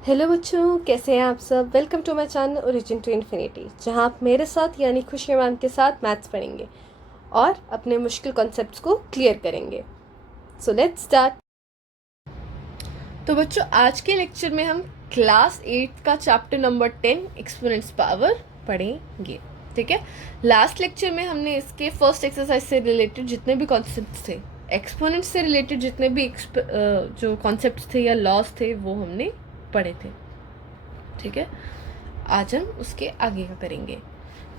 Hello बच्चों, कैसे हैं आप सब। Welcome to my channel origin to infinity, जहां आप मेरे साथ यानी खुशी मैम के साथ मैथ्स पढ़ेंगे और अपने मुश्किल कॉन्सेप्ट्स को क्लियर करेंगे। So let's start. तो बच्चों, आज के लेक्चर में हम क्लास 8 का चैप्टर नंबर 10 एक्सपोनेंट्स पावर पढ़ेंगे। ठीक है, लास्ट लेक्चर में हमने इसके फर्स्ट एक्सरसाइज से रिलेटेड जितने भी कॉन्सेप्ट्स थे, एक्सपोनेंट्स से रिलेटेड जितने भी जो कॉन्सेप्ट्स थे या लॉस थे, वो हमने पढ़े थे। ठीक है, आज हम उसके आगे का करेंगे,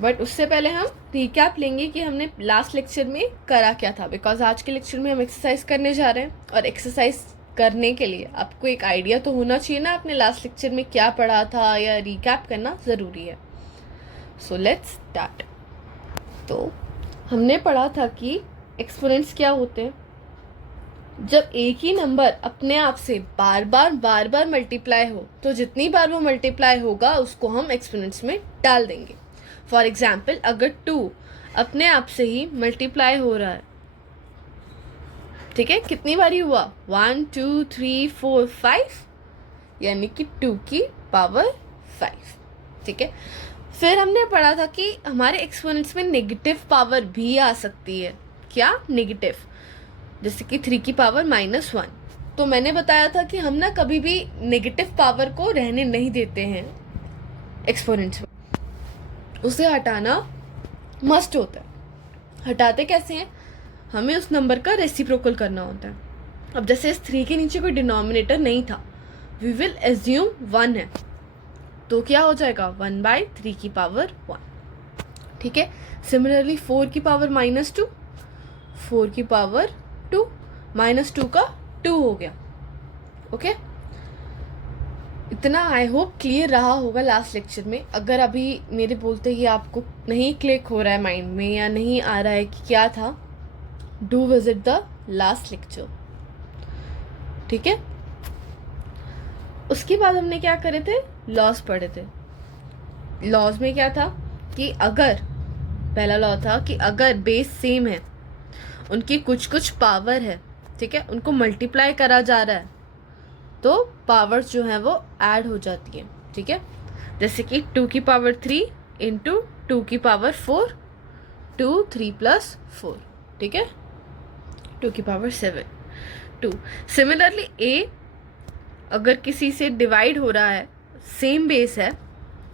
बट उससे पहले हम रिकैप लेंगे कि हमने लास्ट लेक्चर में करा क्या था, बिकॉज आज के लेक्चर में हम एक्सरसाइज करने जा रहे हैं और एक्सरसाइज करने के लिए आपको एक आइडिया तो होना चाहिए ना आपने लास्ट लेक्चर में क्या पढ़ा था, या रिकैप करना ज़रूरी है। So let's start. तो हमने पढ़ा था कि एक्सपोनेंट्स क्या होते हैं। जब एक ही नंबर अपने आप से बार बार मल्टीप्लाई हो, तो जितनी बार वो मल्टीप्लाई होगा उसको हम एक्सपोनेंट्स में डाल देंगे। फॉर एग्जाम्पल, अगर 2 अपने आप से ही मल्टीप्लाई हो रहा है, ठीक है, कितनी बारी हुआ, 1 2 3 4 5, यानी कि 2 की पावर 5। ठीक है, फिर हमने पढ़ा था कि हमारे एक्सपोनेंट्स में नेगेटिव पावर भी आ सकती है। क्या? नेगेटिव, जैसे कि 3 की पावर -1। तो मैंने बताया था कि हम ना कभी भी नेगेटिव पावर को रहने नहीं देते हैं एक्सपोनेंट्स में, उसे हटाना मस्ट होता है। हटाते कैसे हैं? हमें उस नंबर का रेसिप्रोकल करना होता है। अब जैसे इस 3 के नीचे कोई डिनोमिनेटर नहीं था, वी विल एज्यूम 1 है, तो क्या हो जाएगा 1/3 की पावर 1। ठीक है, सिमिलरली 4 की पावर -2, 4 की पावर 2, -2 का 2 हो गया। ओके, इतना आई होप क्लियर रहा होगा लास्ट लेक्चर में। अगर अभी मेरे बोलते ही आपको नहीं क्लिक हो रहा है माइंड में या नहीं आ रहा है कि क्या था, do visit the last lecture. ठीक है, उसके बाद हमने क्या करे थे, लॉस पढ़े थे। लॉस में क्या था कि अगर, पहला लॉ था कि अगर बेस सेम है, उनकी कुछ कुछ पावर है, ठीक है, उनको मल्टीप्लाई करा जा रहा है, तो पावर्स जो हैं वो ऐड हो जाती हैं। ठीक है, जैसे कि 2 की पावर 3 इंटू 2 की पावर 4, 2 3 + 4, ठीक है, 2 की पावर 7, 2। सिमिलरली ए अगर किसी से डिवाइड हो रहा है, सेम बेस है,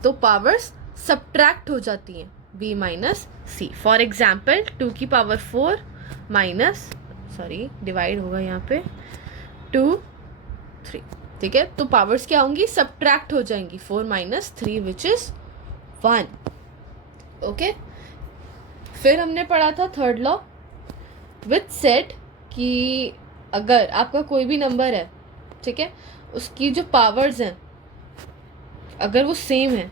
तो पावर्स सब्ट्रैक्ट हो जाती हैं, b - c। फॉर एग्जाम्पल 2 की पावर 4 माइनस, सॉरी डिवाइड होगा यहाँ पे 2 3, ठीक है, तो पावर्स क्या होंगी, सब्ट्रैक्ट हो जाएंगी, 4 - 3 विच इज 1। ओके, फिर हमने पढ़ा था थर्ड लॉ विच सेट कि अगर आपका कोई भी नंबर है, ठीक है, उसकी जो पावर्स हैं अगर वो सेम है,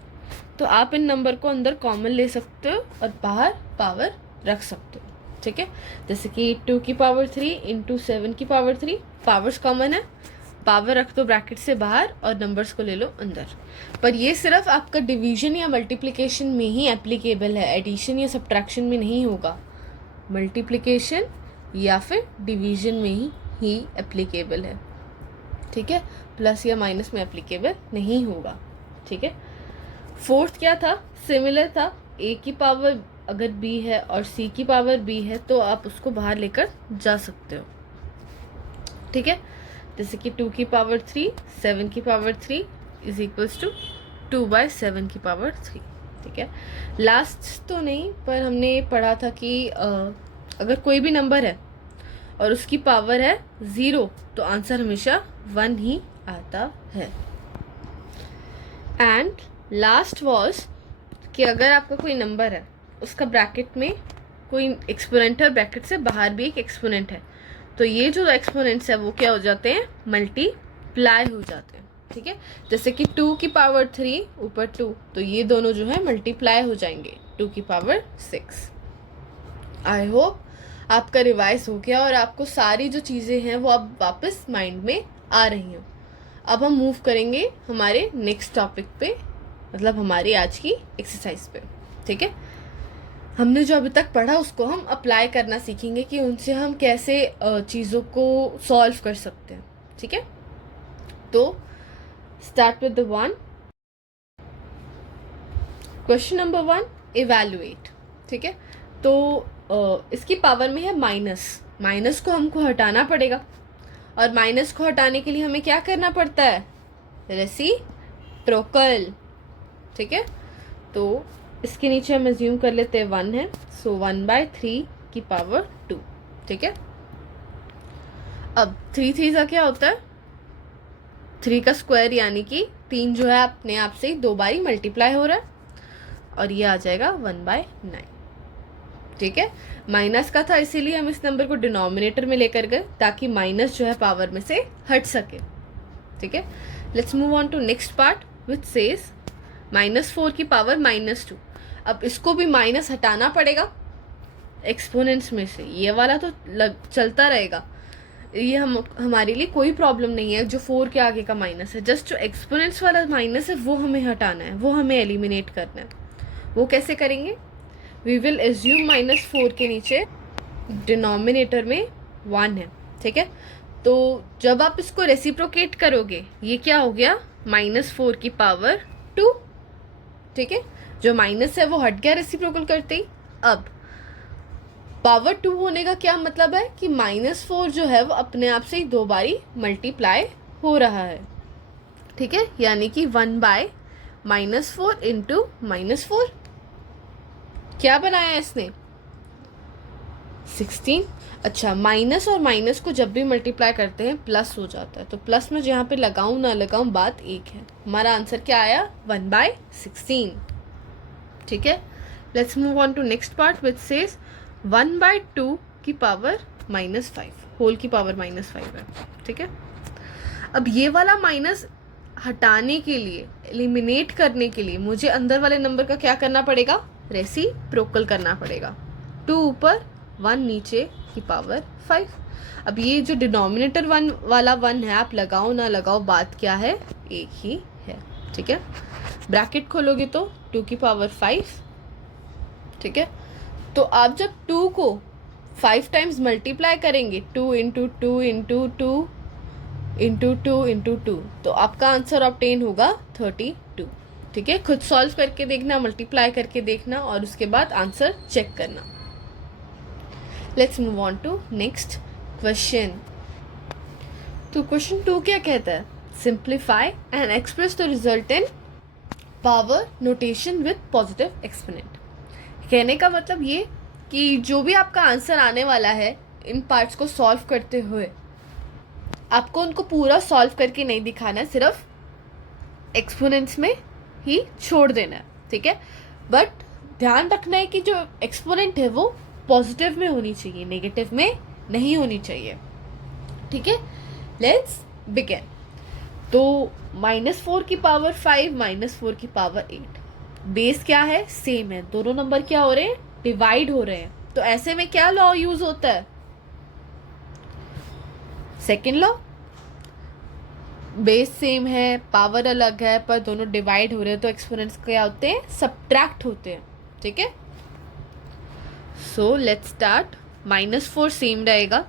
तो आप इन नंबर को अंदर कॉमन ले सकते हो और बाहर पावर रख सकते हो। ठीक है, जैसे कि 2 की पावर 3 इंटू 7 की पावर 3, पावर्स कॉमन है, पावर रख दो ब्रैकेट से बाहर और नंबर्स को ले लो अंदर। पर ये सिर्फ आपका डिवीजन या मल्टीप्लिकेशन में ही एप्लीकेबल है, एडिशन या सब्ट्रैक्शन में नहीं होगा। मल्टीप्लिकेशन या फिर डिवीजन में ही एप्लीकेबल है। ठीक है, प्लस या माइनस में एप्लीकेबल नहीं होगा। ठीक है, फोर्थ क्या था, सिमिलर था, ए की पावर अगर बी है और सी की पावर बी है, तो आप उसको बाहर लेकर जा सकते हो। ठीक है, जैसे कि 2 की पावर 3 7 की पावर 3 इज इक्वल्स टू 2/7 की पावर 3। ठीक है, लास्ट तो नहीं, पर हमने पढ़ा था कि अगर कोई भी नंबर है और उसकी पावर है 0, तो आंसर हमेशा 1 ही आता है। एंड लास्ट वॉज कि अगर आपका कोई नंबर है, उसका ब्रैकेट में कोई एक्सपोनेंट है, ब्रैकेट से बाहर भी एक एक्सपोनेंट है, तो ये जो एक्सपोनेंट्स है वो क्या हो जाते हैं, मल्टीप्लाई हो जाते हैं। ठीक है, जैसे कि 2 की पावर 3 ऊपर 2, तो ये दोनों जो है मल्टीप्लाई हो जाएंगे, 2 की पावर 6। आई होप आपका रिवाइज हो गया और आपको सारी जो चीज़ें हैं वो अब वापस माइंड में आ रही हैं। अब हम मूव करेंगे हमारे नेक्स्ट टॉपिक पे, मतलब हमारी आज की एक्सरसाइज पे। ठीक है, हमने जो अभी तक पढ़ा उसको हम अप्लाई करना सीखेंगे कि उनसे हम कैसे चीज़ों को सॉल्व कर सकते हैं। ठीक है, तो start with the 1. Question number 1, evaluate. ठीक है, तो इसकी पावर में है माइनस को हमको हटाना पड़ेगा, और माइनस को हटाने के लिए हमें क्या करना पड़ता है? रेसिप्रोकल. ठीक है, तो इसके नीचे हम एज्यूम कर लेते हैं 1 है, सो 1/3 की पावर 2. ठीक है, अब 3 का क्या होता है? 3 का स्क्वायर, यानी कि 3 जो है अपने आप से ही 2 बारी मल्टीप्लाई हो रहा है, और ये आ जाएगा 1/9. ठीक है, माइनस का था इसीलिए हम इस नंबर को डिनोमिनेटर में लेकर गए, ताकि माइनस जो है पावर में से हट सके. ठीक है, let's move on to next part which says -4 की पावर -2. अब इसको भी माइनस हटाना पड़ेगा एक्सपोनेंट्स में से. ये वाला तो चलता रहेगा, ये हमारे लिए कोई प्रॉब्लम नहीं है. जो 4 के आगे का माइनस है, जस्ट जो एक्सपोनेंट्स वाला माइनस है वो हमें हटाना है, वो हमें एलिमिनेट करना है. वो कैसे करेंगे? वी विल एज्यूम -4 के नीचे डिनोमिनेटर में 1 है. ठीक है, तो जब आप इसको रेसिप्रोकेट करोगे, ये क्या हो गया? -4 की पावर 2. ठीक है, जो माइनस है वो हट गया रेसिप्रोकल करते ही. अब पावर 2 होने का क्या मतलब है? कि -4 जो है वो अपने आप से ही 2 बारी मल्टीप्लाई हो रहा है. ठीक है, यानी कि 1/-4 इंटू -4. क्या बनाया है इसने? 16. अच्छा, माइनस और माइनस को जब भी मल्टीप्लाई करते हैं प्लस हो जाता है, तो प्लस में जहाँ पे लगाऊं ना लगाऊं बात एक है. हमारा आंसर क्या आया? 1/16. ठीक है, let's move on to next part which says 1/2 की पावर -5, होल की पावर -5 है. ठीक है, अब ये वाला माइनस हटाने के लिए, एलिमिनेट करने के लिए मुझे अंदर वाले नंबर का क्या करना पड़ेगा? रेसिप्रोकल करना पड़ेगा. 2 ऊपर 1 नीचे की पावर 5. अब ये जो डिनोमिनेटर 1 वाला 1 है, आप लगाओ ना लगाओ बात क्या है? एक ही है. ठीक है, ब्रैकेट खोलोगे तो 2 की पावर 5. ठीक है, तो आप जब 2 को 5 टाइम्स मल्टीप्लाई करेंगे, 2 इंटू 2 इंटू 2 इंटू 2 इंटू 2, तो आपका आंसर ऑब्टेन होगा 32. ठीक है, खुद सॉल्व करके देखना, मल्टीप्लाई करके देखना, और उसके बाद आंसर चेक करना. Let's move on to next question. तो क्वेश्चन 2 क्या कहता है? Simplify and express the result in power notation with positive exponent. कहने का मतलब ये कि जो भी आपका आंसर आने वाला है, इन पार्ट्स को सॉल्व करते हुए आपको उनको पूरा सॉल्व करके नहीं दिखाना है, सिर्फ एक्सपोनेंट्स में ही छोड़ देना है. ठीक है, बट ध्यान रखना है कि जो एक्सपोनेंट है वो पॉजिटिव में होनी चाहिए, नेगेटिव में नहीं होनी चाहिए. ठीक है, लेट्स बिगिन. तो -4 की पावर 5, -4 की पावर 8. बेस क्या है? सेम है. दोनों नंबर क्या हो रहे हैं? डिवाइड हो रहे हैं. तो ऐसे में क्या लॉ यूज होता है? Second law. बेस सेम है, पावर अलग है, पर दोनों डिवाइड हो रहे हैं, तो एक्सपोनेंट्स क्या होते हैं? सब्ट्रैक्ट होते हैं. ठीक है, सो लेट्स स्टार्ट. -4 सेम रहेगा,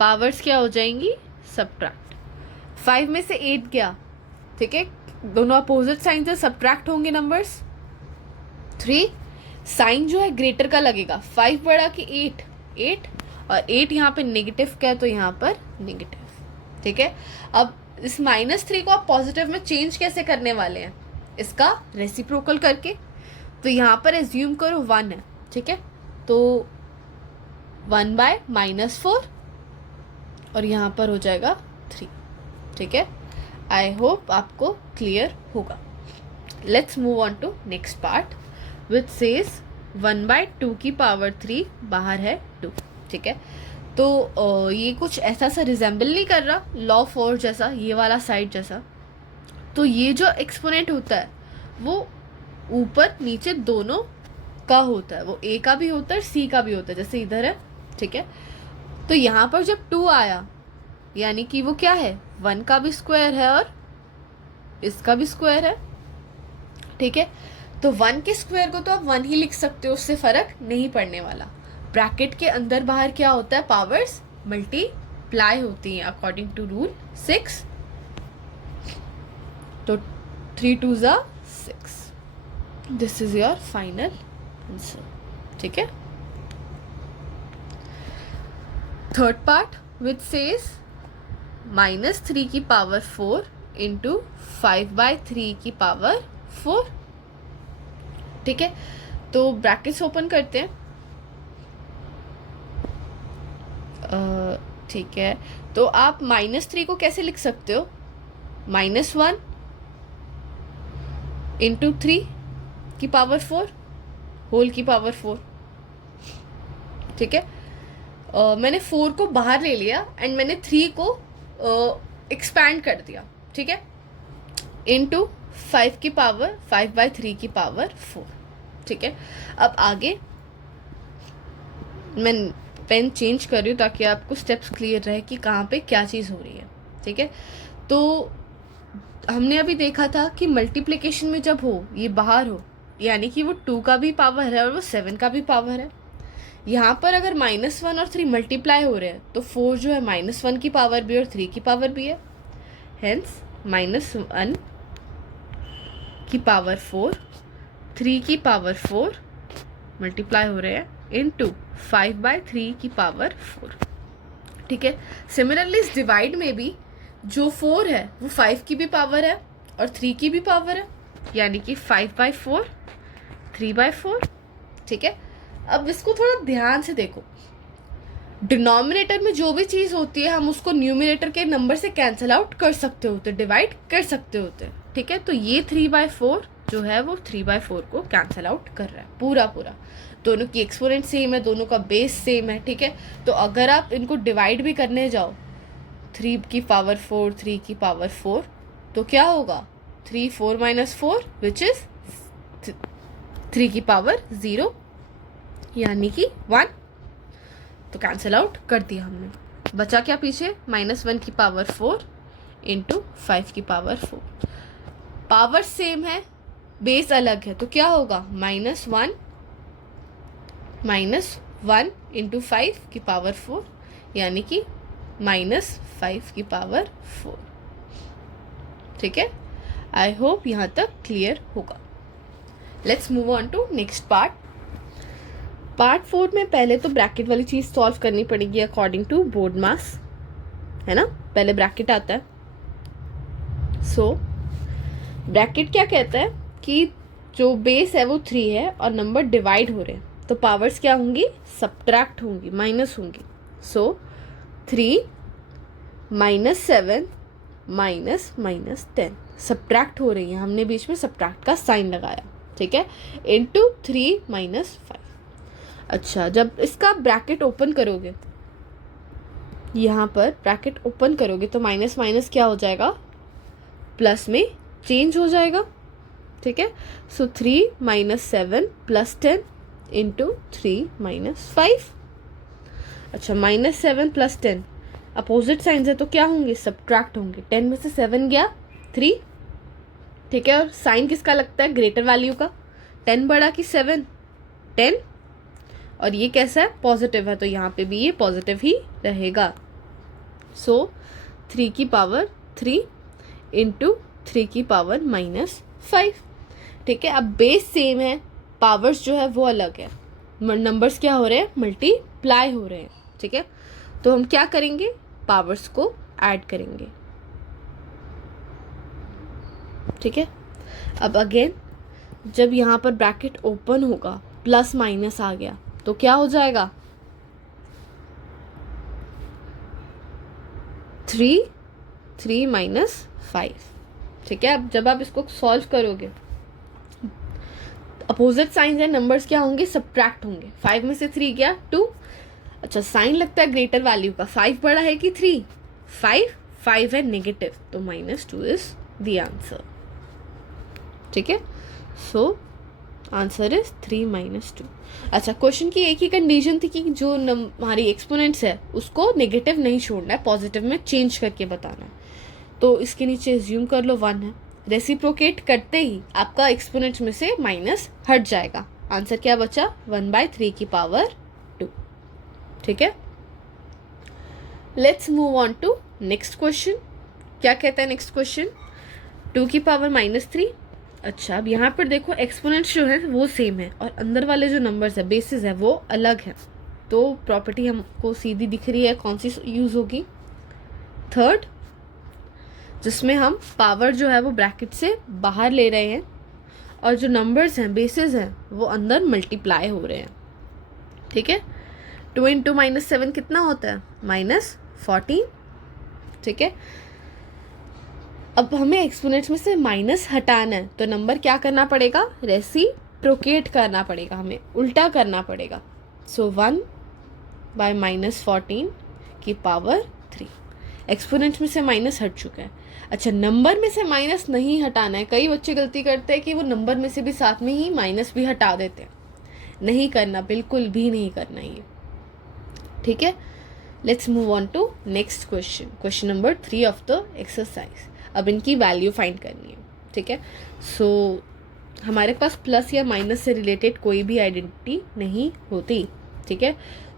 पावर्स क्या हो जाएंगी? सब्ट्रैक्ट. 5 में से 8 गया. ठीक है, दोनों अपोजिट साइन से सब्ट्रैक्ट होंगे नंबर्स. 3 साइन जो है ग्रेटर का लगेगा. 5 बड़ा कि 8? 8, और 8 यहाँ पे नेगेटिव का है, तो यहाँ पर नेगेटिव. ठीक है, अब इस -3 को आप पॉजिटिव में चेंज कैसे करने वाले हैं? इसका रेसिप्रोकल करके. तो यहाँ पर एज्यूम करो 1 है. ठीक है, तो 1/-4, और यहाँ पर हो जाएगा 3. ठीक है, आई होप आपको क्लियर होगा. Let's move on to next part which says 1/2 की पावर 3 बाहर है 2. ठीक है, तो ये कुछ ऐसा सा रिजेंबल नहीं कर रहा लॉ 4 जैसा, ये वाला साइड जैसा. तो ये जो एक्सपोनेंट होता है वो ऊपर नीचे दोनों का होता है. वो ए का भी होता है, सी का भी होता है, जैसे इधर है. ठीक है, तो यहाँ पर जब 2 आया, यानी कि वो क्या है? 1 का भी स्क्वायर है और इसका भी स्क्वायर है. ठीक है, तो 1 के स्क्वायर को तो आप 1 ही लिख सकते हो, उससे फर्क नहीं पड़ने वाला. ब्रैकेट के अंदर बाहर क्या होता है? पावर्स मल्टीप्लाई होती हैं अकॉर्डिंग टू रूल 6. तो 3 2 ज़ा 6. This is your final answer. ठीक है. थर्ड पार्ट विच सेज -3 की पावर 4 इंटू 5/3 की पावर 4. ठीक है. तो ब्रैकेट्स ओपन करते हैं. ठीक है. तो आप -3 को कैसे लिख सकते हो? -1 इंटू 3 की पावर 4 होल की पावर 4. ठीक है. मैंने 4 को बाहर ले लिया एंड मैंने 3 को एक्सपैंड कर दिया. ठीक है. इंटू 5 की पावर 5/3 की पावर 4. ठीक है. अब आगे मैं पेन चेंज कर रही हूँ ताकि आपको स्टेप्स क्लियर रहे कि कहाँ पे क्या चीज़ हो रही है. ठीक है. तो हमने अभी देखा था कि मल्टीप्लिकेशन में जब हो ये बाहर हो, यानी कि वो 2 का भी पावर है और वो 7 का भी पावर है. यहाँ पर अगर -1 और 3 मल्टीप्लाई हो रहे हैं तो 4 जो है -1 की पावर भी और 3 की पावर भी है. हेंस -1 की पावर 4, 3 की पावर 4 मल्टीप्लाई हो रहे हैं इंटू 5/3 की पावर 4. ठीक है. सिमिलरली इस डिवाइड में भी जो 4 है वो 5 की भी पावर है और 3 की भी पावर है, यानी कि 5/4 3/4. ठीक है. अब इसको थोड़ा ध्यान से देखो. डिनोमिनेटर में जो भी चीज़ होती है हम उसको न्यूमिनेटर के नंबर से कैंसिल आउट कर सकते होते, डिवाइड कर सकते होते. ठीक है. तो ये 3/4 जो है वो 3/4 को कैंसिल आउट कर रहा है पूरा पूरा. दोनों की एक्सपोनेंट सेम है, दोनों का बेस सेम है. ठीक है. तो अगर आप इनको डिवाइड भी करने जाओ 3 की पावर 4 3 की पावर 4 तो क्या होगा 3 4 - 4 विच इज 3 की पावर 0 यानी कि 1. तो कैंसिल आउट कर दिया हमने. बचा क्या पीछे -1 की पावर 4 इंटू 5 की पावर 4. पावर सेम है, बेस अलग है, तो क्या होगा -1 इंटू 5 की पावर 4 यानी कि -5 की पावर 4. ठीक है. आई होप यहाँ तक क्लियर होगा. Let's move on to next part. Part 4 में पहले तो ब्रैकेट वाली चीज़ सॉल्व करनी पड़ेगी अकॉर्डिंग टू बोर्ड मास, है ना. पहले ब्रैकेट आता है. सो ब्रैकेट क्या कहता है कि जो बेस है वो 3 है और नंबर डिवाइड हो रहे हैं तो पावर्स क्या होंगी, सब्ट्रैक्ट होंगी, माइनस होंगी. सो 3 -7 -10 सब्ट्रैक्ट हो रही है. हमने बीच में सब्ट्रैक्ट का साइन लगाया. ठीक है. इंटू 3 - 5. अच्छा, जब इसका ब्रैकेट ओपन करोगे, यहाँ पर ब्रैकेट ओपन करोगे तो माइनस माइनस क्या हो जाएगा, प्लस में चेंज हो जाएगा. ठीक है. सो 3 - 7 + 10 इंटू 3 - 5. अच्छा, -7 + 10 अपोजिट साइंस है तो क्या होंगे, सब्ट्रैक्ट होंगे. 10 में से 7 गया 3. ठीक है. और साइन किसका लगता है, ग्रेटर वैल्यू का. 10 बड़ा कि 7, 10. और ये कैसा है, पॉजिटिव है, तो यहाँ पे भी ये पॉजिटिव ही रहेगा. सो 3 की पावर 3 इंटू 3 की पावर -5. ठीक है. अब बेस सेम है, पावर्स जो है वो अलग है, नंबर्स क्या हो रहे हैं, मल्टीप्लाई हो रहे हैं. ठीक है. तो हम क्या करेंगे, पावर्स को ऐड करेंगे. ठीक है. अब अगेन जब यहाँ पर ब्रैकेट ओपन होगा, प्लस माइनस आ गया तो क्या हो जाएगा, 3 - 5. ठीक है. अब जब आप इसको सॉल्व करोगे, अपोजिट साइन है, नंबर्स क्या होंगे, सब्ट्रैक्ट होंगे. 5 में से 3 गया 2. अच्छा, साइन लगता है ग्रेटर वैल्यू का. 5 बड़ा है कि 3, 5 है नेगेटिव, तो -2 इज द आंसर. ठीक है. So answer is 3 - 2. अच्छा, क्वेश्चन की एक ही कंडीशन थी कि जो हमारी एक्सपोनेंट्स है उसको नेगेटिव नहीं छोड़ना है, पॉजिटिव में चेंज करके बताना है. तो इसके नीचे एज्यूम कर लो 1 है. रेसिप्रोकेट करते ही आपका एक्सपोनेंट्स में से माइनस हट जाएगा. आंसर क्या बचा, 1/3 की पावर 2. ठीक है. Let's move on to next question. क्या कहता है नेक्स्ट क्वेश्चन, 2 की पावर -3। अच्छा, अब यहाँ पर देखो एक्सपोनेंट्स जो है वो सेम है और अंदर वाले जो नंबर्स है बेसिस है वो अलग है, तो प्रॉपर्टी हमको सीधी दिख रही है, कौन सी यूज़ होगी? थर्ड, जिसमें हम पावर जो है वो ब्रैकेट से बाहर ले रहे हैं और जो नंबर्स हैं बेसिस हैं वो अंदर मल्टीप्लाई हो रहे हैं। ठीक है, 2 इंटू -7 कितना होता है? -14। ठीक है, अब हमें एक्सपोनेंट्स में से माइनस हटाना है, तो नंबर क्या करना पड़ेगा? रेसिप्रोकेट करना पड़ेगा, हमें उल्टा करना पड़ेगा। सो 1 बाय -14 की पावर 3। एक्सपोनेंट्स में से माइनस हट चुका है। अच्छा, नंबर में से माइनस नहीं हटाना है। कई बच्चे गलती करते हैं कि वो नंबर में से भी साथ में ही माइनस भी हटा देते हैं। नहीं करना, बिल्कुल भी नहीं करना ये। ठीक है, let's move on to next question, question number 3 of the exercise. अब इनकी वैल्यू फाइंड करनी है। ठीक है, सो हमारे पास प्लस या माइनस से रिलेटेड कोई भी आइडेंटिटी नहीं होती। ठीक है,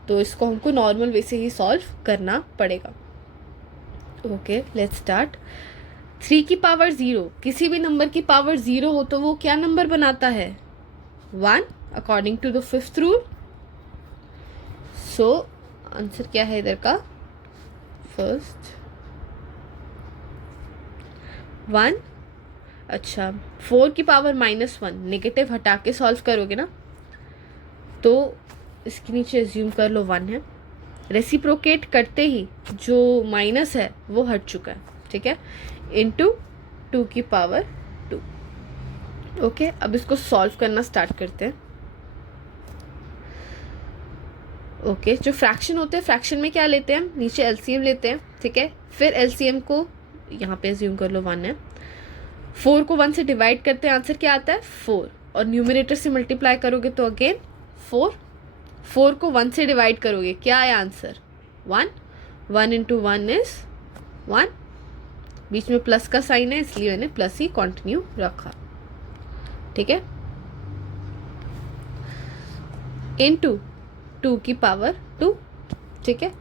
तो इसको हमको नॉर्मल वे से ही सॉल्व करना पड़ेगा। Okay, let's start. 3 की पावर 0, किसी भी नंबर की पावर 0 हो तो वो क्या नंबर बनाता है? 1 according to the 5th rule. So answer क्या है इधर का? फर्स्ट 1। अच्छा, 4 की पावर -1, नेगेटिव हटा के सॉल्व करोगे ना, तो इसके नीचे एज्यूम कर लो 1 है। रेसिप्रोकेट करते ही जो माइनस है वो हट चुका है। ठीक है, इंटू 2 की पावर 2। ओके, अब इसको सॉल्व करना स्टार्ट करते हैं। ओके, जो फ्रैक्शन होते हैं, फ्रैक्शन में क्या लेते हैं हम? नीचे एलसीएम लेते हैं। ठीक है, फिर एलसीएम को यहाँ पे एज्यूम कर लो 1 है। 4 को 1 से डिवाइड करते हैं, आंसर क्या आता है? 4। और न्यूमरेटर से मल्टीप्लाई करोगे तो अगेन 4। 4 को 1 से डिवाइड करोगे, क्या आया आंसर? 1। 1 into 1 is 1। बीच में प्लस का साइन है इसलिए मैंने प्लस ही कंटिन्यू रखा। ठीक है, इंटू 2 की पावर 2। ठीक है,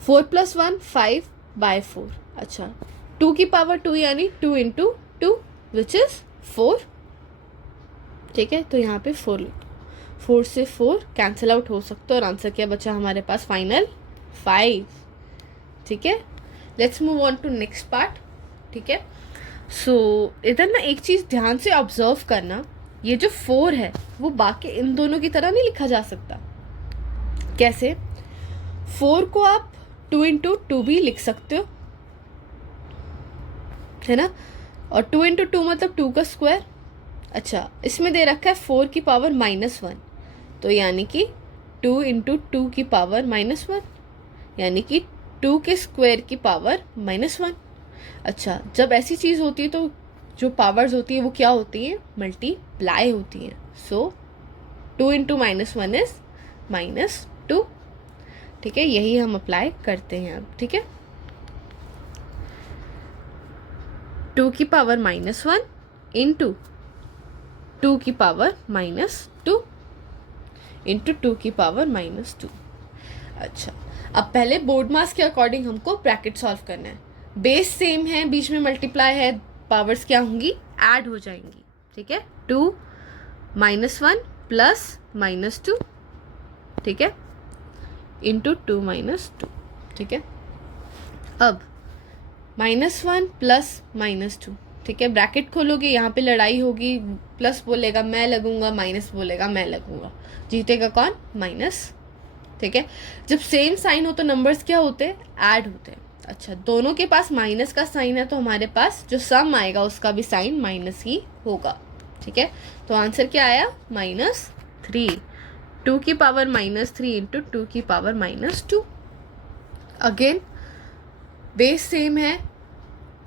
4 + 1 5/4। अच्छा, 2 की पावर 2 यानी 2 इंटू 2 विच इज 4। ठीक है, तो यहाँ पे 4 लिखो। 4 से 4 कैंसिल आउट हो सकता है और आंसर क्या बचा हमारे पास? फाइनल 5। ठीक है, let's move on to next part. ठीक है, सो इधर ना एक चीज़ ध्यान से ऑब्जर्व करना, ये जो 4 है वो बाकी इन दोनों की तरह नहीं लिखा जा सकता। कैसे? 4 को आप 2 इंटू 2 भी लिख सकते हो, है ना, और 2 इंटू 2 मतलब 2 का स्क्वायर। अच्छा, इसमें दे रखा है 4 की पावर -1, तो यानी कि 2 इंटू 2 की पावर -1, यानी कि 2 के स्क्वायर की पावर -1। अच्छा, जब ऐसी चीज़ होती है तो जो पावर्स होती है वो क्या होती हैं? मल्टीप्लाई होती हैं। सो 2 इंटू -1 इज -2। ठीक है, यही हम अप्लाई करते हैं अब। ठीक है, 2 की पावर -1 इंटू 2 की पावर -2 इंटू 2 की पावर -2। अच्छा, अब पहले बोर्ड मास के अकॉर्डिंग हमको ब्रैकेट सॉल्व करना है। बेस सेम है, बीच में मल्टीप्लाई है, पावर्स क्या होंगी? ऐड हो जाएंगी। ठीक है, 2 -1 प्लस -2। ठीक है, इंटू 2 -2। ठीक है, अब -1 प्लस -2। ठीक है, ब्रैकेट खोलोगे, यहाँ पे लड़ाई होगी, प्लस बोलेगा मैं लगूंगा, माइनस बोलेगा मैं लगूंगा, जीतेगा कौन? माइनस। ठीक है, जब सेम साइन हो तो नंबर्स क्या होते हैं? ऐड होते हैं। अच्छा, दोनों के पास माइनस का साइन है तो हमारे पास जो सम आएगा उसका भी साइन माइनस ही होगा। ठीक है, तो आंसर क्या आया? -3। 2 की पावर -3 इंटू 2 की पावर -2। अगेन बेस सेम है,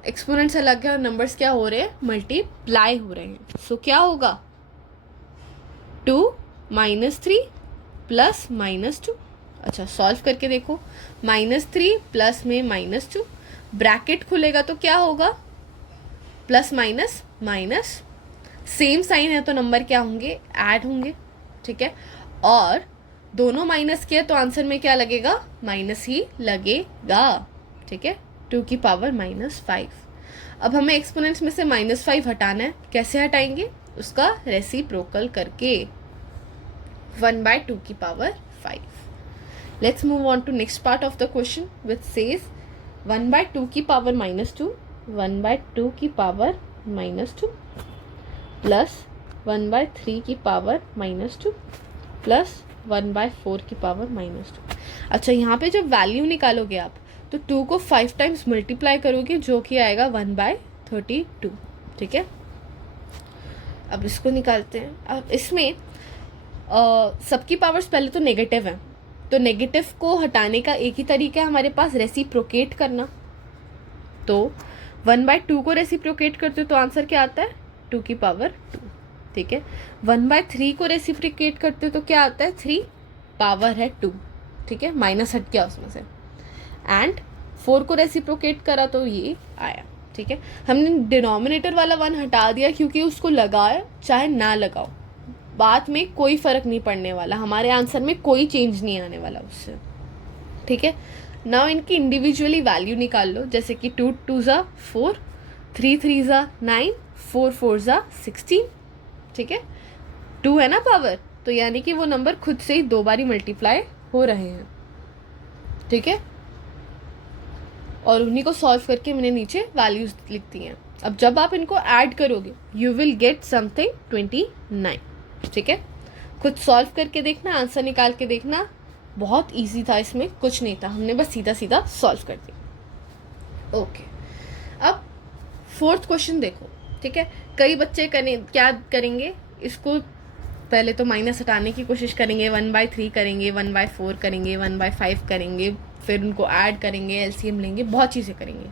एक्सपोनेंट्स अलग है और नंबर्स क्या हो रहे हैं? मल्टीप्लाई हो रहे हैं। सो क्या होगा? 2 -3 प्लस -2। अच्छा, सॉल्व करके देखो, -3 प्लस में -2, ब्रैकेट खुलेगा तो क्या होगा? Plus minus minus, same sign है तो नंबर क्या होंगे? ऐड होंगे। ठीक है, और दोनों माइनस किया तो आंसर में क्या लगेगा? माइनस ही लगेगा। ठीक है, 2 की पावर -5। अब हमें एक्सपोनेंट्स में से -5 हटाना है. कैसे हटाएंगे? उसका रेसिप्रोकल करके 1/2 की power 5. Let's move on to next part of the question which says 1/2 की पावर -2, 1/2 की पावर -2 प्लस 1/3 की पावर -2 प्लस 1/4 की पावर -2. अच्छा, यहाँ पे जब वैल्यू निकालोगे आप तो 2 को 5 टाइम्स मल्टीप्लाई करोगे जो कि आएगा 1/32. ठीक है, अब इसको निकालते हैं. अब इसमें सबकी पावर्स पहले तो नेगेटिव है, तो नेगेटिव को हटाने का एक ही तरीका है हमारे पास, रेसिप्रोकेट करना. तो 1/2 को रेसिप्रोकेट करते हो तो आंसर क्या आता है? 2 की पावर 2. ठीक है, 1/3 को रेसिप्रोकेट करते हो तो क्या आता है? 3 पावर है 2. ठीक है, माइनस हट गया उसमें से. एंड 4 को रेसिप्रोकेट करा तो ये आया. ठीक है, हमने डिनोमिनेटर वाला 1 हटा दिया क्योंकि उसको लगाए चाहे ना लगाओ, बात में कोई फ़र्क नहीं पड़ने वाला, हमारे आंसर में कोई चेंज नहीं आने वाला उससे. ठीक है, नाउ इनकी इंडिविजुअली वैल्यू निकाल लो. जैसे कि 2 2 4, 3 3 9, 4 4 16. ठीक है, 2 है ना पावर, तो यानी कि वो नंबर खुद से ही 2 बारी मल्टीप्लाई हो रहे हैं. ठीक है, और उन्हीं को सॉल्व करके मैंने नीचे वैल्यूज लिख दी हैं. अब जब आप इनको ऐड करोगे यू विल गेट समथिंग 29. ठीक है, खुद सॉल्व करके देखना, आंसर निकाल के देखना. बहुत इजी था, इसमें कुछ नहीं था, हमने बस सीधा सीधा सॉल्व कर दिया. ओके, अब 4th क्वेश्चन देखो. ठीक है, कई बच्चे क्या करेंगे, इसको पहले तो माइनस हटाने की कोशिश करेंगे, 1/3 करेंगे, 1/4 करेंगे, 1/5 करेंगे, फिर उनको ऐड करेंगे, एलसीएम लेंगे, बहुत चीज़ें करेंगे.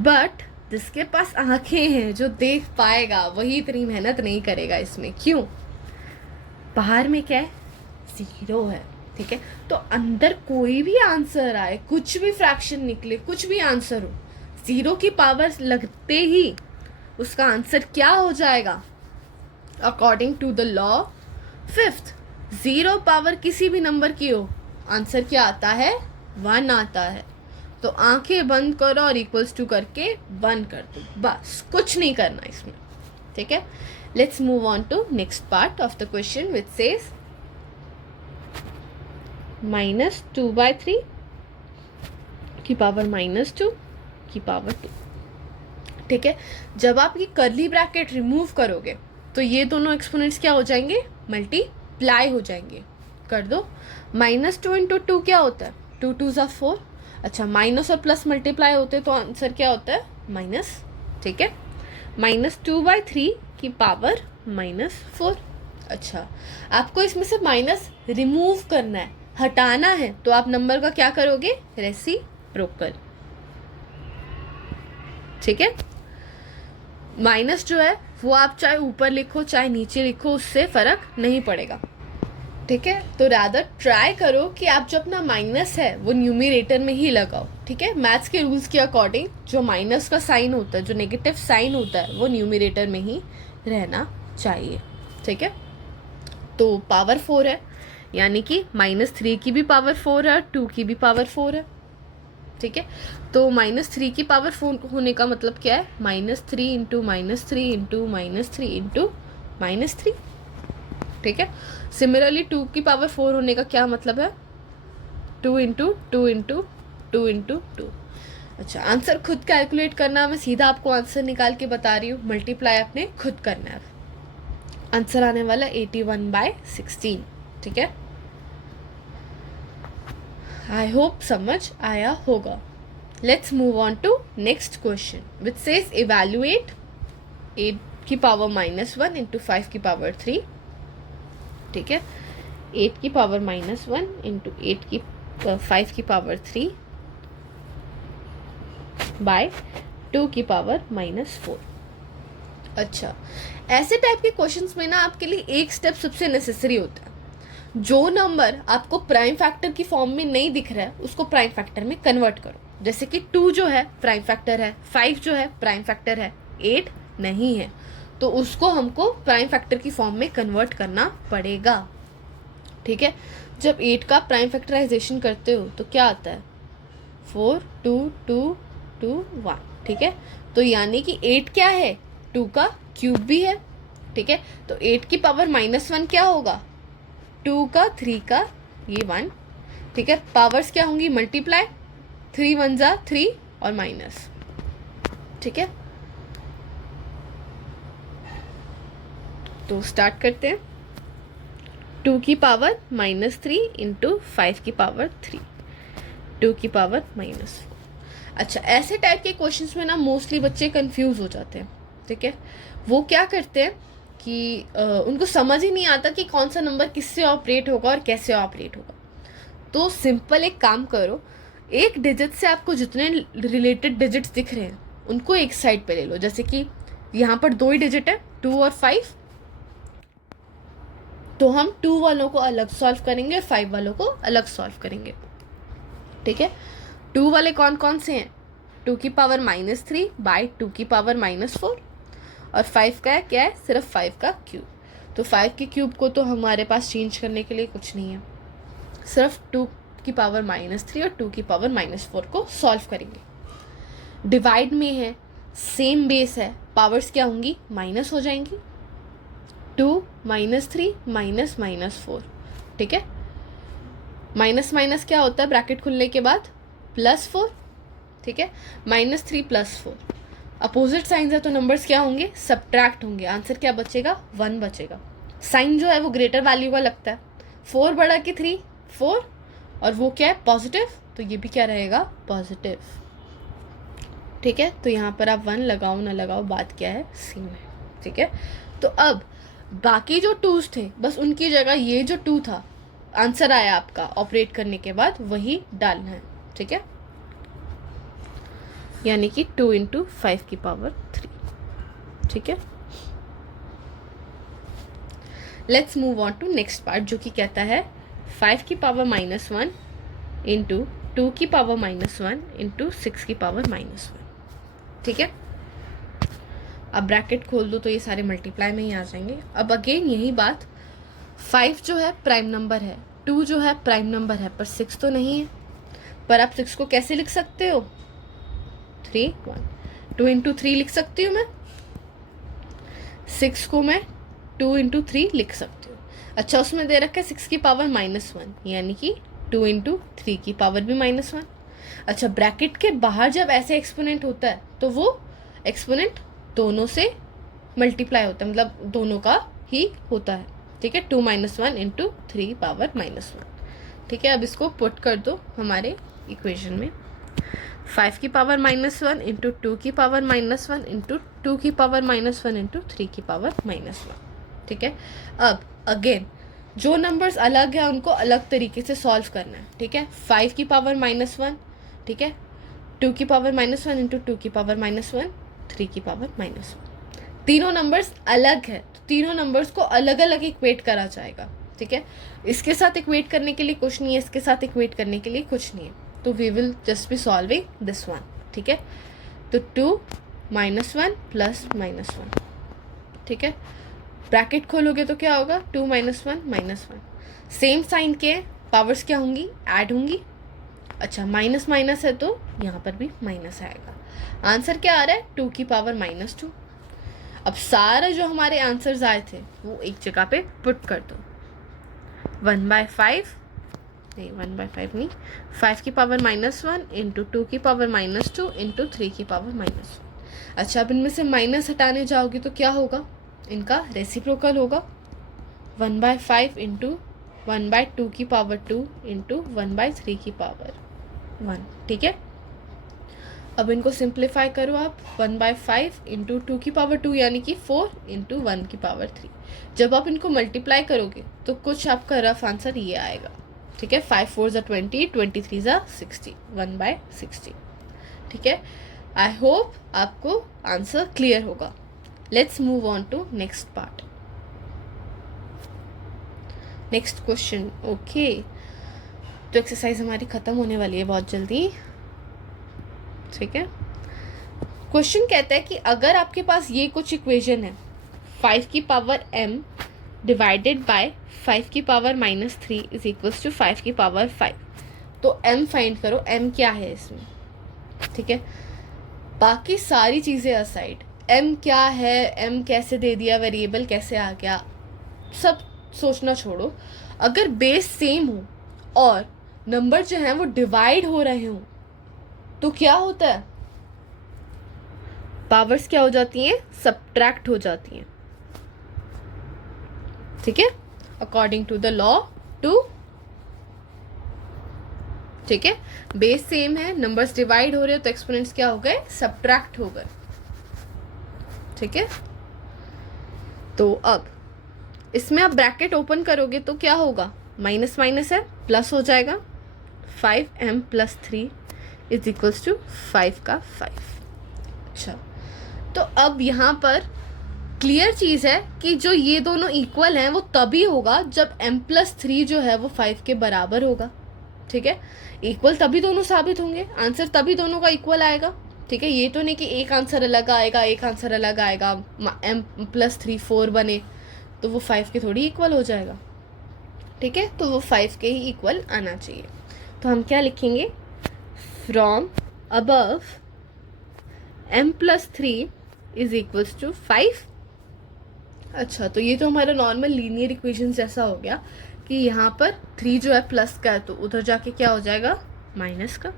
बट जिसके पास आंखें हैं, जो देख पाएगा, वही इतनी मेहनत नहीं करेगा इसमें. क्यों? बाहर में क्या है? 0 है. ठीक है, तो अंदर कोई भी आंसर आए, कुछ भी फ्रैक्शन निकले, कुछ भी आंसर हो, 0 की पावर लगते ही उसका आंसर क्या हो जाएगा? According to the law 5th, 0 power किसी भी नंबर की हो, आंसर क्या आता है? 1 आता है. तो आंखें बंद करो और इक्वल्स टू करके 1 कर दो, बस कुछ नहीं करना इसमें. ठीक है, let's move on to next part of the question which says -2/3 की पावर -2 की पावर 2. ठीक है, जब आप ये कर्ली ब्रैकेट रिमूव करोगे तो ये दोनों एक्सपोनेंट्स क्या हो जाएंगे? मल्टीप्लाई हो जाएंगे. कर दो. -2 × 2 क्या होता है? 2 2 4. अच्छा, माइनस और प्लस मल्टीप्लाई होते तो आंसर क्या होता है? माइनस. ठीक है, -2/3 की पावर -4. अच्छा, आपको इसमें से माइनस रिमूव करना है, हटाना है, तो आप नंबर का क्या करोगे? रेसिप्रोकल. ठीक है, माइनस जो है वो आप चाहे ऊपर लिखो चाहे नीचे लिखो, उससे फर्क नहीं पड़ेगा. ठीक है, तो रादर ट्राई करो कि आप जो अपना माइनस है वो न्यूमरेटर में ही लगाओ. ठीक है, मैथ्स के रूल्स के अकॉर्डिंग जो माइनस का साइन होता है, जो नेगेटिव साइन होता है, वो न्यूमरेटर में ही रहना चाहिए. ठीक है, तो पावर 4 है, यानी कि -3 की भी पावर 4 है, 2 की भी पावर 4 है. ठीक है, तो -3 की पावर 4 होने का मतलब क्या है? -3 × -3 × -3 × -3. ठीक है, सिमिलरली 2 की पावर 4 होने का क्या मतलब है? 2 × 2 × 2 × 2. अच्छा, आंसर खुद कैलकुलेट करना, मैं सीधा आपको आंसर निकाल के बता रही हूँ. मल्टीप्लाई आपने खुद करना है. आंसर आने वाला 81/16. ठीक है, आई होप समझ आया होगा. Let's move on to next question which says evaluate 8 की पावर -1 × 5 की पावर 3. ठीक है, 8 की पावर -1 × 8 की 5 की पावर 3 बाय 2 की पावर -4. अच्छा, ऐसे टाइप के क्वेश्चंस में ना आपके लिए एक स्टेप सबसे नेसेसरी होता है. जो नंबर आपको प्राइम फैक्टर की फॉर्म में नहीं दिख रहा है उसको प्राइम फैक्टर में कन्वर्ट करो. जैसे कि 2 जो है प्राइम फैक्टर है, 5 जो है प्राइम फैक्टर है, 8 नहीं है, तो उसको हमको प्राइम फैक्टर की फॉर्म में कन्वर्ट करना पड़ेगा. ठीक है, जब 8 का प्राइम फैक्टराइजेशन करते हो तो क्या आता है? 4 2 2 2 1. ठीक है, तो यानी कि 8 क्या है, 2 का क्यूब भी है, ठीक है। तो 8 की पावर -1 क्या होगा, 2 का 3 का ये 1, ठीक है। पावर्स क्या होंगी, मल्टीप्लाई, 3 1 जा 3 और माइनस, ठीक है। तो स्टार्ट करते हैं। 2 की पावर -3 इंटू 5 की पावर 3, 2 की पावर -4। अच्छा, ऐसे टाइप के क्वेश्चंस में ना मोस्टली बच्चे कंफ्यूज हो जाते हैं, ठीक है। वो क्या करते हैं कि उनको समझ ही नहीं आता कि कौन सा नंबर किससे ऑपरेट होगा और कैसे ऑपरेट होगा। तो सिंपल एक काम करो, एक डिजिट से आपको जितने रिलेटेड डिजिट्स दिख रहे हैं उनको एक साइड पे ले लो। जैसे कि यहाँ पर 2 ही डिजिट है, 2 और 5, तो हम 2 वालों को अलग सॉल्व करेंगे, 5 वालों को अलग सॉल्व करेंगे, ठीक है। 2 वाले कौन कौन से हैं, 2 की पावर -3 बाई 2 की पावर -4, और 5 का है क्या है, सिर्फ 5 का क्यूब। तो 5 के क्यूब को तो हमारे पास चेंज करने के लिए कुछ नहीं है, सिर्फ 2 की पावर -3 और 2 की पावर -4 को सॉल्व करेंगे। डिवाइड में है, सेम बेस है, पावर्स क्या होंगी, माइनस हो जाएंगी, 2 -3 -4, ठीक है। माइनस माइनस क्या होता है ब्रैकेट खुलने के बाद, +4, ठीक है। -3 +4, अपोजिट साइंस है तो नंबर्स क्या होंगे, सब्ट्रैक्ट होंगे। आंसर क्या बचेगा, 1 बचेगा। साइन जो है वो ग्रेटर वैल्यू का लगता है, 4 बड़ा कि 3, 4, और वो क्या है, पॉजिटिव, तो ये भी क्या रहेगा, पॉजिटिव, ठीक है। तो यहाँ पर आप 1 लगाओ ना लगाओ, बात क्या है, सेम है, ठीक है। तो अब बाकी जो 2s थे, बस उनकी जगह ये जो 2 था, आंसर आया आपका ऑपरेट करने के बाद, वही डालना है, ठीक है। यानी कि 2 इंटू 5 की पावर 3, ठीक है। Let's move on to next part, जो कि कहता है 5 की पावर -1 इंटू 2 की पावर -1 इंटू 6 की पावर -1, ठीक है। अब ब्रैकेट खोल दो तो ये सारे मल्टीप्लाई में ही आ जाएंगे। अब अगेन यही बात, 5 जो है प्राइम नंबर है, 2 जो है प्राइम नंबर है, पर 6 तो नहीं है। पर आप 6 को कैसे लिख सकते हो, 3 1, 2 इंटू 3 लिख सकती हूँ मैं, 6 को मैं 2 इंटू 3 लिख सकती हूँ। अच्छा, उसमें दे रखा है 6 की पावर -1, यानी कि 2 इंटू 3 की पावर भी -1। अच्छा, ब्रैकेट के बाहर जब ऐसे एक्सपोनेंट होता है तो वो एक्सपोनेंट दोनों से मल्टीप्लाई होता है, मतलब दोनों का ही होता है, ठीक है। 2 - 1 इंटू 3 पावर -1, ठीक है। अब इसको पुट कर दो हमारे इक्वेशन में, 5 की पावर -1 इंटू 2 की पावर -1 इंटू 2 की पावर -1 इंटू 3 की पावर -1, ठीक है। अब अगेन जो नंबर्स अलग है उनको अलग तरीके से सॉल्व करना है, ठीक है। 5 की पावर -1, ठीक है, 2 की पावर -1 इंटू 2 की पावर -1, 3 की पावर -1। तीनों नंबर्स अलग है, तो तीनों नंबर्स को अलग अलग इक्वेट करा जाएगा, ठीक है। इसके साथ इक्वेट करने के लिए कुछ नहीं है, इसके साथ इक्वेट करने के लिए कुछ नहीं है, तो we will just be solving this one, ठीक है। तो 2 -1 प्लस -1, ठीक है। ब्रैकेट खोलोगे तो क्या होगा, 2 - 1 -1, सेम साइन के पावर्स क्या होंगी, ऐड होंगी। अच्छा, माइनस माइनस है तो यहाँ पर भी माइनस आएगा। आंसर क्या आ रहा है, 2 की पावर -2। अब सारे जो हमारे आंसर्स आए थे वो एक जगह पे पुट कर दो, 1/5 नहीं, 1/5 नहीं, 5 की पावर -1 इंटू 2 की पावर -2 इंटू 3 की पावर -1। अच्छा, अब इनमें से माइनस हटाने जाओगे तो क्या होगा, इनका रेसिप्रोकल होगा, 1/5 इंटू 1/2 की पावर 2 इंटू 1/3 की पावर 1, ठीक है। अब इनको सिंप्लीफाई करो आप, 1/5 इंटू 2 की पावर 2 यानी कि 4 इंटू 1 की पावर 3। जब आप इनको मल्टीप्लाई करोगे तो कुछ आपका रफ आंसर ये आएगा, ठीक है। 5 4 = 20, 23 = 60, 1/60, ठीक है। आई होप आपको आंसर क्लियर होगा। Let's move on to next part, next question, okay. तो एक्सरसाइज हमारी खत्म होने वाली है बहुत जल्दी, ठीक है। क्वेश्चन कहता है कि अगर आपके पास ये कुछ इक्वेशन है, 5 की पावर m डिवाइडेड बाय 5 की पावर -3 इज इक्वल्स टू 5 की पावर 5, तो m फाइंड करो, m क्या है इसमें, ठीक है। बाकी सारी चीज़ें असाइड, m क्या है, m कैसे दे दिया, वेरिएबल कैसे आ गया, सब सोचना छोड़ो। अगर बेस सेम हो और नंबर जो है वो डिवाइड हो रहे हो तो क्या होता है, पावर्स क्या हो जाती हैं, सब्ट्रैक्ट हो जाती हैं। ठीक है, अकॉर्डिंग टू द लॉ 2। ठीक है, बेस सेम है, नंबर्स डिवाइड हो रहे हो तो एक्सपोनेंट्स क्या हो गए, सब्ट्रैक्ट हो गए। ठीक है, तो अब इसमें आप ब्रैकेट ओपन करोगे तो क्या होगा, माइनस माइनस है, प्लस हो जाएगा, 5m + 3 इज इक्वल्स टू 5 का 5। अच्छा, तो अब यहाँ पर क्लियर चीज़ है कि जो ये दोनों इक्वल हैं वो तभी होगा जब m + 3 जो है वो 5 के बराबर होगा। ठीक है, इक्वल तभी दोनों साबित होंगे, आंसर तभी दोनों का इक्वल आएगा। ठीक है, ये तो नहीं कि एक आंसर अलग आएगा, एक आंसर अलग आएगा, m + 3 4 बने तो वो 5 के थोड़ी इक्वल हो जाएगा। ठीक है, तो वो 5 के ही इक्वल आना चाहिए। तो हम क्या लिखेंगे, from above m + 3 is equals to 5। अच्छा, तो ये तो हमारा नॉर्मल लीनियर इक्वेशन जैसा हो गया कि यहाँ पर 3 जो है प्लस का है तो उधर जाके क्या हो जाएगा, माइनस का।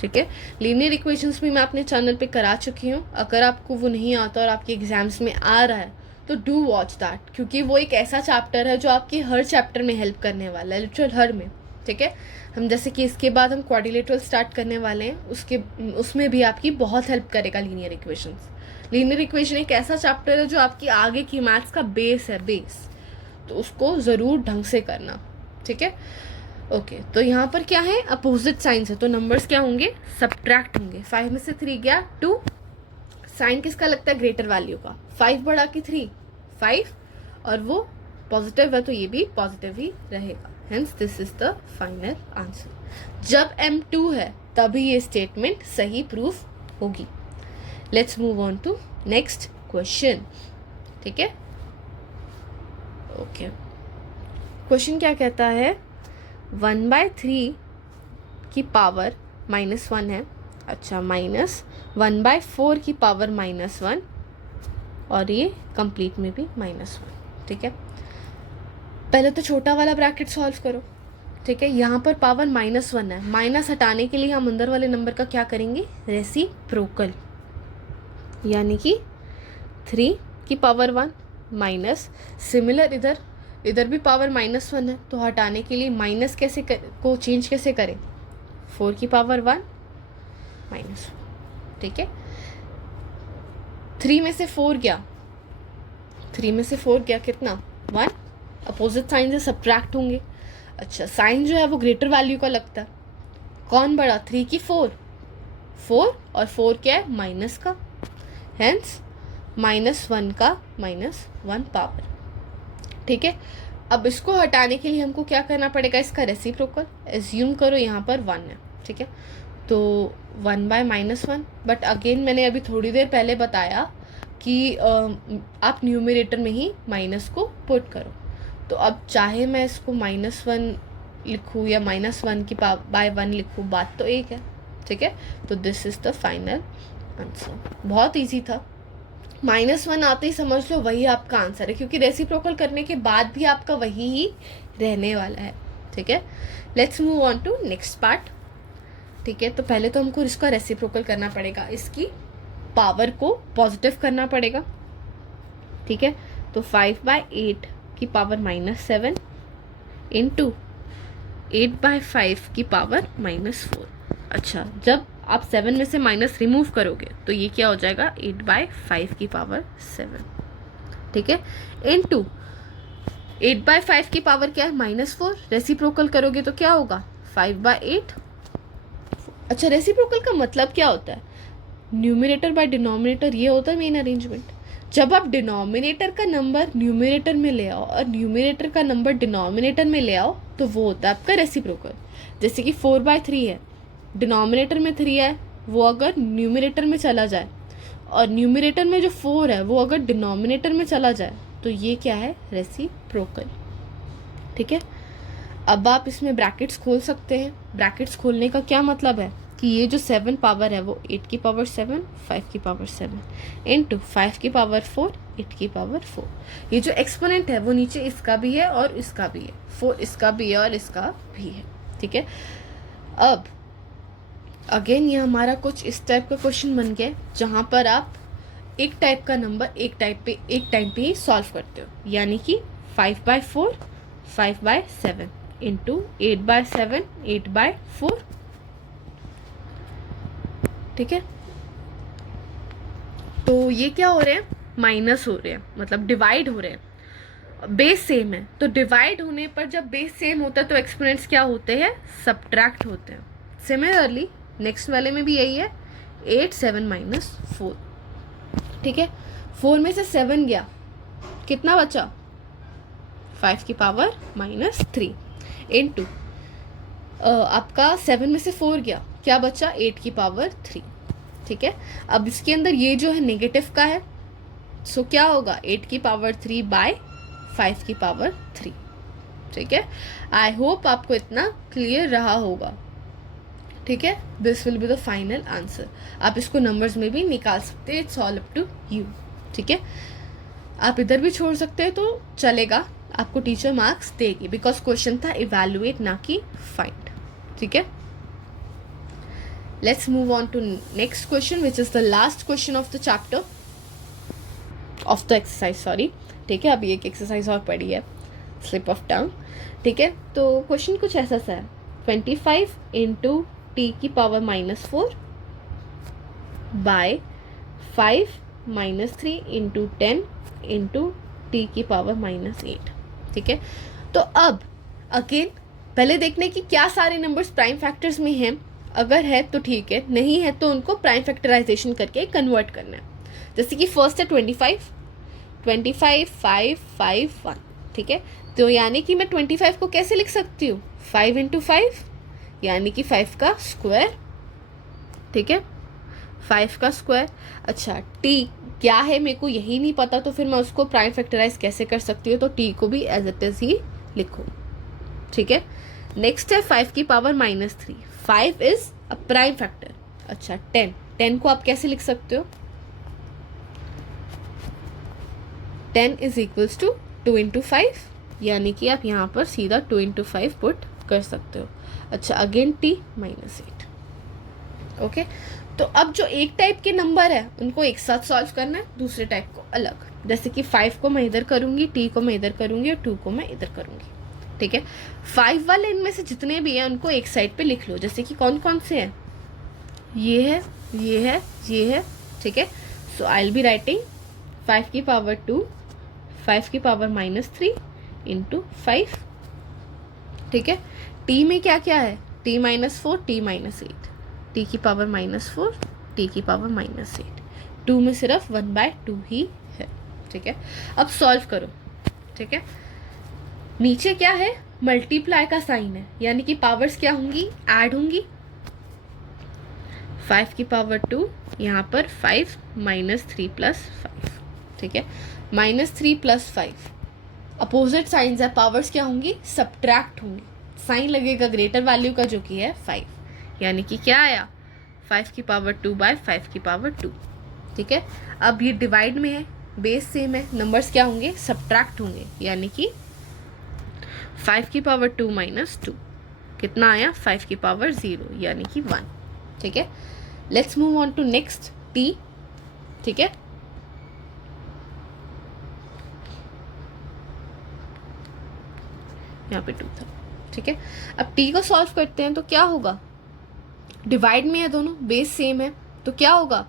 ठीक है, लीनियर इक्वेशंस भी मैं अपने चैनल पे करा चुकी हूँ, अगर आपको वो नहीं आता और आपके एग्जाम्स में आ रहा है तो डू वॉच दैट, क्योंकि वो एक ऐसा चैप्टर है जो आपके हर चैप्टर में हेल्प करने वाला है, लिटरल हर में। ठीक है, हम जैसे कि इसके बाद हम क्वाड्रिलेटरल स्टार्ट करने वाले हैं, उसमें भी आपकी बहुत हेल्प करेगा लीनियर इक्वेशंस। लीनियर इक्वेशन एक ऐसा चैप्टर है जो आपकी आगे की मैथ्स का बेस है, बेस, तो उसको ज़रूर ढंग से करना। ठीक है, ओके, तो यहाँ पर क्या है, अपोजिट साइंस है तो नंबर्स क्या होंगे, सब्ट्रैक्ट होंगे। 5 में से 3 गया 2, साइन किसका लगता है, ग्रेटर वैल्यू का। 5 बढ़ा कि 3 5, और वो पॉजिटिव है तो ये भी पॉजिटिव ही रहेगा। Hence this is the final answer. जब m2 है तभी ये स्टेटमेंट सही प्रूफ होगी। Let's move on to next question. ठीक है, ओके, क्वेश्चन क्या कहता है, 1/3 की पावर -1 है। अच्छा, -1/4 की पावर -1, और ये कंप्लीट में भी -1। ठीक है, पहले तो छोटा वाला ब्रैकेट सॉल्व करो। ठीक है, यहाँ पर पावर -1 है, माइनस हटाने के लिए हम अंदर वाले नंबर का क्या करेंगे, रेसिप्रोकल, यानी कि 3 की पावर 1 माइनस, सिमिलर इधर भी पावर -1 है तो हटाने के लिए माइनस को चेंज कैसे करें, 4 की पावर 1 -1। ठीक है, 3 में से 4 गया, 3 में से 4 गया कितना, 1। अपोजिट साइन से सब्ट्रैक्ट होंगे। अच्छा, साइन जो है वो ग्रेटर वैल्यू का लगता है, कौन बड़ा, 3 की 4 और 4 क्या है, माइनस का, हेंस -1 का -1 पावर। ठीक है, अब इसको हटाने के लिए हमको क्या करना पड़ेगा, इसका रेसिप्रोकल, एज्यूम करो यहाँ पर 1 है। ठीक है, तो 1/-1, बट अगेन मैंने अभी थोड़ी देर पहले बताया कि आप न्यूमरेटर में ही माइनस को पुट करो। तो अब चाहे मैं इसको -1 लिखूँ या -1 की बाय 1 लिखूँ, बात तो एक है। ठीक है, तो this is the final answer. बहुत इजी था, -1 आते ही समझ लो वही आपका आंसर है, क्योंकि रेसिप्रोकल करने के बाद भी आपका वही ही रहने वाला है। ठीक है, let's move on to next part. ठीक है, तो पहले तो हमको इसका रेसिप्रोकल करना पड़ेगा, इसकी पावर को पॉजिटिव करना पड़ेगा। ठीक है, तो 5/8 की पावर -7 इंटू 8/5 की पावर -4। अच्छा, जब आप 7 में से माइनस रिमूव करोगे तो ये क्या हो जाएगा, 8/5 की पावर 7। ठीक है, इंटू 8/5 की पावर क्या है, -4। रेसिप्रोकल करोगे तो क्या होगा, 5/8। अच्छा, रेसिप्रोकल का मतलब क्या होता है, न्यूमरेटर बाय डिनोमिनेटर, ये होता है मेन अरेंजमेंट। जब आप डिनोमिनेटर का नंबर न्यूमरेटर में ले आओ और न्यूमरेटर का नंबर डिनोमिनेटर में ले आओ तो वो होता है आपका रेसिप्रोकल। जैसे कि 4/3 है, डिनोमिनेटर में 3 है, वो अगर न्यूमरेटर में चला जाए और न्यूमरेटर में जो 4 है वो अगर डिनोमिनेटर में चला जाए तो ये क्या है, रेसिप्रोकल। ठीक है, अब आप इसमें ब्रैकेट्स खोल सकते हैं। ब्रैकेट्स खोलने का क्या मतलब है कि ये जो 7 पावर है वो 8 की पावर 7, 5 की पावर 7 इंटू 5 की पावर 4, 8 की पावर 4। ये जो एक्सपोनेंट है वो नीचे इसका भी है और इसका भी है, 4 इसका भी है और इसका भी है। ठीक है, अब अगेन ये हमारा कुछ इस टाइप का क्वेश्चन बन गया जहाँ पर आप एक टाइप का नंबर एक टाइम पे ही सॉल्व करते हो, यानी कि 5/4, 5/7 इंटू 8/7, 8/4। ठीक है, तो ये क्या हो रहे हैं, माइनस हो रहे हैं, मतलब डिवाइड हो रहे हैं। बेस सेम है तो डिवाइड होने पर जब बेस सेम होता है तो एक्सपोनेंट्स क्या होते हैं, सब्ट्रैक्ट होते हैं। सिमिलरली नेक्स्ट वाले में भी यही है, 8, 7 - 4। ठीक है, 4 में से 7 गया, कितना बचा, 5 की पावर -3 इंटू आपका 7 में से 4 गया, क्या बचा, 8 की पावर 3। ठीक है, अब इसके अंदर ये जो है नेगेटिव का है, सो क्या होगा, 8 की पावर 3/5 की पावर 3। ठीक है, आई होप आपको इतना क्लियर रहा होगा। ठीक है, this will be the final answer. आप इसको नंबर्स में भी निकाल सकते हैं, it's all up to you. ठीक है, आप इधर भी छोड़ सकते हैं तो चलेगा, आपको टीचर मार्क्स देगी, बिकॉज क्वेश्चन था इवैल्यूएट ना कि फाइंड। ठीक है, let's move on to next question which is the last question of the chapter of the exercise, sorry. ठीक है, अभी एक एक्सरसाइज और पड़ी है, स्लिप ऑफ टंग। ठीक है, तो क्वेश्चन कुछ ऐसा सा है, 25 इंटू टी की power -4 by 5 - 3 into 10 into t की पावर -8। ठीक है, तो अब अगेन पहले देखने की क्या सारे नंबर्स प्राइम फैक्टर्स में हैं, अगर है तो ठीक है, नहीं है तो उनको प्राइम फैक्टराइजेशन करके कन्वर्ट करना है। जैसे कि फर्स्ट है 25, 5, 5, 1। ठीक है, तो यानी कि मैं 25 को कैसे लिख सकती हूँ, 5 इंटू 5 यानी कि 5 का स्क्वायर। ठीक है, 5 का स्क्वायर। अच्छा, टी क्या है मेरे को यही नहीं पता, तो फिर मैं उसको प्राइम फैक्टराइज कैसे कर सकती हूँ, तो टी को भी एज इट इज ही लिखो। ठीक है, नेक्स्ट है 5 की power -3, 5 is a prime factor. अच्छा, 10 को आप कैसे लिख सकते हो, 10 इज इक्वल्स टू 2 इंटू 5, यानी कि आप यहाँ पर सीधा 2 इंटू 5 पुट कर सकते हो। अच्छा, अगेन t -8। ओके, तो अब जो एक टाइप के नंबर है उनको एक साथ सॉल्व करना है, दूसरे टाइप को अलग। जैसे कि 5 को मैं इधर करूंगी, t को मैं इधर करूंगी और 2 को मैं इधर करूंगी। ठीक है, 5 वाले इनमें से जितने भी हैं उनको एक साइड पे लिख लो। जैसे कि कौन कौन से हैं, ये है, ये है, ये है। ठीक है, सो आई विल बी राइटिंग 5 की पावर 2, 5 की पावर -3 इंटू 5। ठीक है, t में क्या क्या है, t -4, t -8, t की पावर -4, t की पावर -8। 2 में सिर्फ 1/2 ही है। ठीक है, अब सॉल्व करो। ठीक है, नीचे क्या है, मल्टीप्लाई का साइन है, यानी कि पावर्स क्या होंगी, ऐड होंगी। 5 की पावर 2, यहाँ पर 5 -3 + 5। ठीक है, -3 + 5 अपोजिट साइंस है, पावर्स क्या होंगी, सब्ट्रैक्ट होंगी। साइन लगेगा ग्रेटर वैल्यू का जो कि है 5, यानी कि क्या आया, 5 की पावर 2/5 की पावर 2। ठीक है, अब ये डिवाइड में है, बेस सेम है, नंबर्स क्या होंगे, सब्ट्रैक्ट होंगे, यानी कि 5 की पावर 2 - 2 कितना आया, 5 की पावर 0 यानी कि 1। ठीक है, let's move on to next t। ठीक है, यहाँ पे 2 था। ठीक है, अब t को सॉल्व करते हैं तो क्या होगा, डिवाइड में है दोनों, बेस सेम है, तो क्या होगा,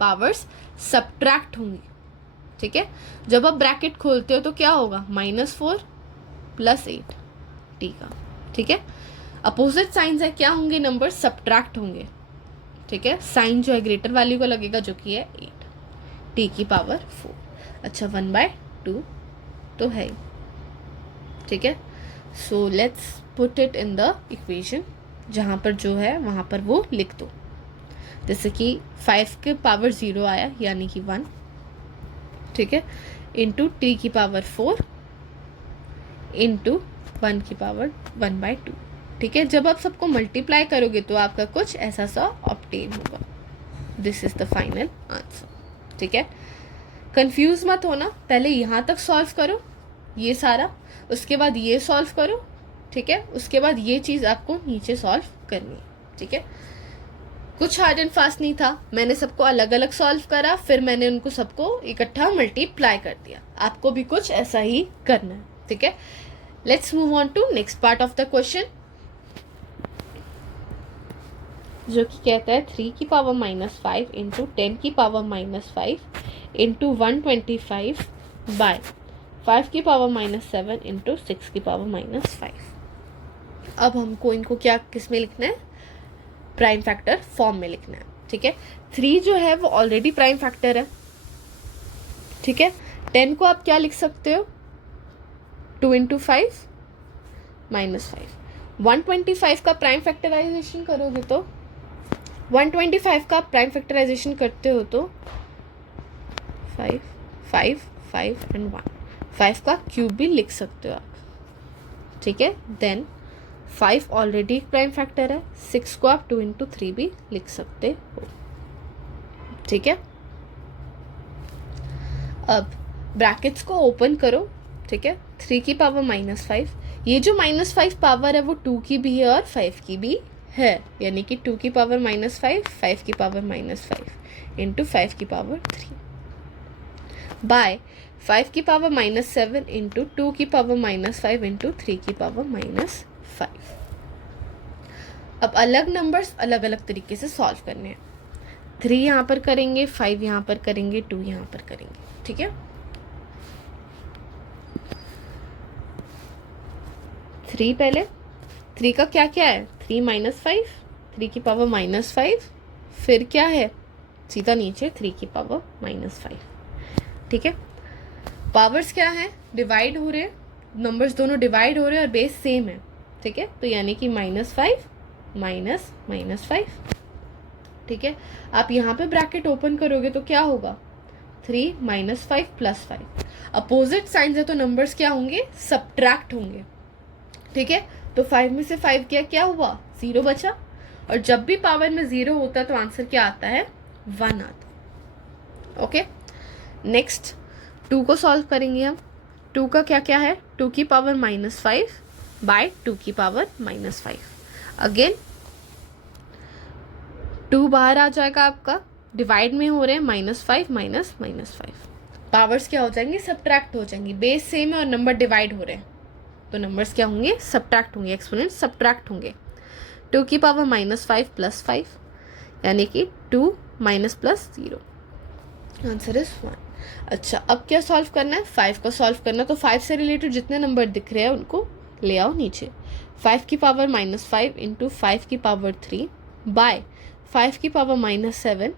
पावर्स सब्ट्रैक्ट होंगी। ठीक है, जब आप ब्रैकेट खोलते हो तो क्या होगा, -4 + 8 t का। ठीक है, अपोजिट साइंस है, क्या होंगे, नंबर सब्ट्रैक्ट होंगे। ठीक है, साइन जो है ग्रेटर वैल्यू का लगेगा जो कि है 8, t की पावर 4। अच्छा, 1/2 तो है। ठीक है, so let's put it in the equation, जहाँ पर जो है वहाँ पर वो लिख दो। जैसे कि 5 के पावर 0 आया यानी कि 1। ठीक है, इंटू t की पावर 4 इंटू 1 की पावर 1/2। ठीक है, जब आप सबको मल्टीप्लाई करोगे तो आपका कुछ ऐसा सा ऑब्टेन होगा। This is the final answer. ठीक है, कंफ्यूज मत होना, पहले यहाँ तक सॉल्व करो ये सारा, उसके बाद ये सॉल्व करो। ठीक है, उसके बाद ये चीज़ आपको नीचे सॉल्व करनी है। ठीक है, कुछ हार्ड एंड फास्ट नहीं था, मैंने सबको अलग अलग सॉल्व करा, फिर मैंने उनको सबको इकट्ठा मल्टीप्लाई कर दिया। आपको भी कुछ ऐसा ही करना है। ठीक है, let's move on to next part of the question, जो कि कहता है 3 की पावर -5 इंटू 10 की पावर -5 इंटू 125 बाय 5 की पावर -7 इंटू 6 की पावर -5। अब हमको इनको क्या किस में लिखना है, प्राइम फैक्टर फॉर्म में लिखना है। ठीक है, 3 जो है वो ऑलरेडी प्राइम फैक्टर है। ठीक है, 10 को आप क्या लिख सकते हो, 2 इंटू 5 -5। 125 का प्राइम फैक्टराइजेशन करोगे तो 125 का प्राइम फैक्टराइजेशन करते हो तो 5 5 5 एंड 1, 5 का क्यूब भी लिख सकते हो आप। ठीक है, देन 5 ऑलरेडी प्राइम फैक्टर है, 6 को आप 2 इंटू 3 भी लिख सकते हो। ठीक है, अब ब्रैकेट्स को ओपन करो। ठीक है, 3 की पावर -5, ये जो -5 पावर है वो 2 की भी है और 5 की भी है, यानी कि 2 की पावर -5, 5 की पावर -5 इंटू 5 की पावर 3 बाय 5 की पावर -7 इंटू 2 की पावर -5 इंटू 3 की पावर -5। अब अलग नंबर्स अलग अलग तरीके से सॉल्व करने हैं। 3 यहाँ पर करेंगे, 5 यहाँ पर करेंगे, 2 यहाँ पर करेंगे। ठीक है, 3 पहले, 3 का क्या क्या है, 3 -5, 3 की पावर -5, फिर क्या है सीधा नीचे 3 की पावर -5। ठीक है, पावर्स क्या है, डिवाइड हो रहे हैं, नंबर्स दोनों डिवाइड हो रहे हैं और बेस सेम है। ठीक है, तो यानी कि -5 -5। ठीक है, आप यहाँ पे ब्रैकेट ओपन करोगे तो क्या होगा, 3 -5 + 5। अपोजिट साइंस है तो नंबर्स क्या होंगे, सब्ट्रैक्ट होंगे। ठीक है, तो 5 में से 5 क्या हुआ, 0 बचा, और जब भी पावर में 0 होता है तो आंसर क्या आता है, 1 आता है। ओके, नेक्स्ट 2 को सॉल्व करेंगे हम। 2 का क्या क्या है, 2 की पावर -5 बाय 2 की पावर -5। अगेन 2 बाहर आ जाएगा आपका, डिवाइड में हो रहे हैं -5 -5, पावर्स क्या हो जाएंगे, सब्ट्रैक्ट हो जाएंगी, बेस सेम है और नंबर डिवाइड हो रहे हैं तो नंबर्स क्या होंगे, सब्ट्रैक्ट होंगे, एक्सपोनेंट सब्ट्रैक्ट होंगे। 2 की पावर -5 + 5 यानी कि 2 -+0, आंसर इज 1। अच्छा, अब क्या सॉल्व करना है, 5 को सॉल्व करना, तो 5 से रिलेटेड जितने नंबर दिख रहे हैं उनको ले आओ नीचे। 5 की पावर -5 इंटू 5 की पावर 3 बाय 5 की पावर -7।